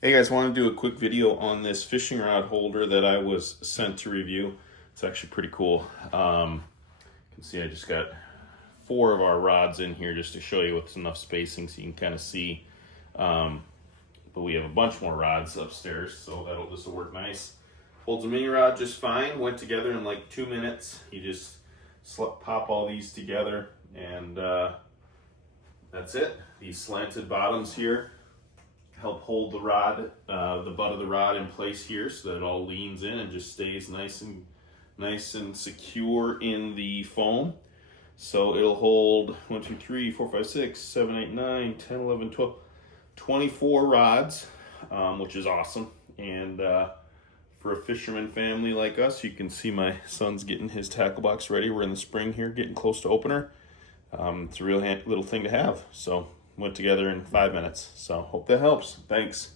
Hey guys, want to do a quick video on this fishing rod holder that I was sent to review. It's actually pretty cool. You can see I just got 4 of our rods in here just to show you with enough spacing so you can kind of see. But we have a bunch more rods upstairs, so this will work nice. Holds a mini rod just fine. Went together in like 2 minutes. You just pop all these together, and that's it. These slanted bottoms here help hold the rod, the butt of the rod in place here, so that it all leans in and just stays nice and secure in the foam. So it'll hold 1, 2, 3, 4, 5, 6, 7, 8, 9, 10, 11, 12, 24 rods, which is awesome. And for a fisherman family like us, you can see my son's getting his tackle box ready. We're in the spring here, getting close to opener. It's a real little thing to have. So went together in 5 minutes. So hope that helps. Thanks.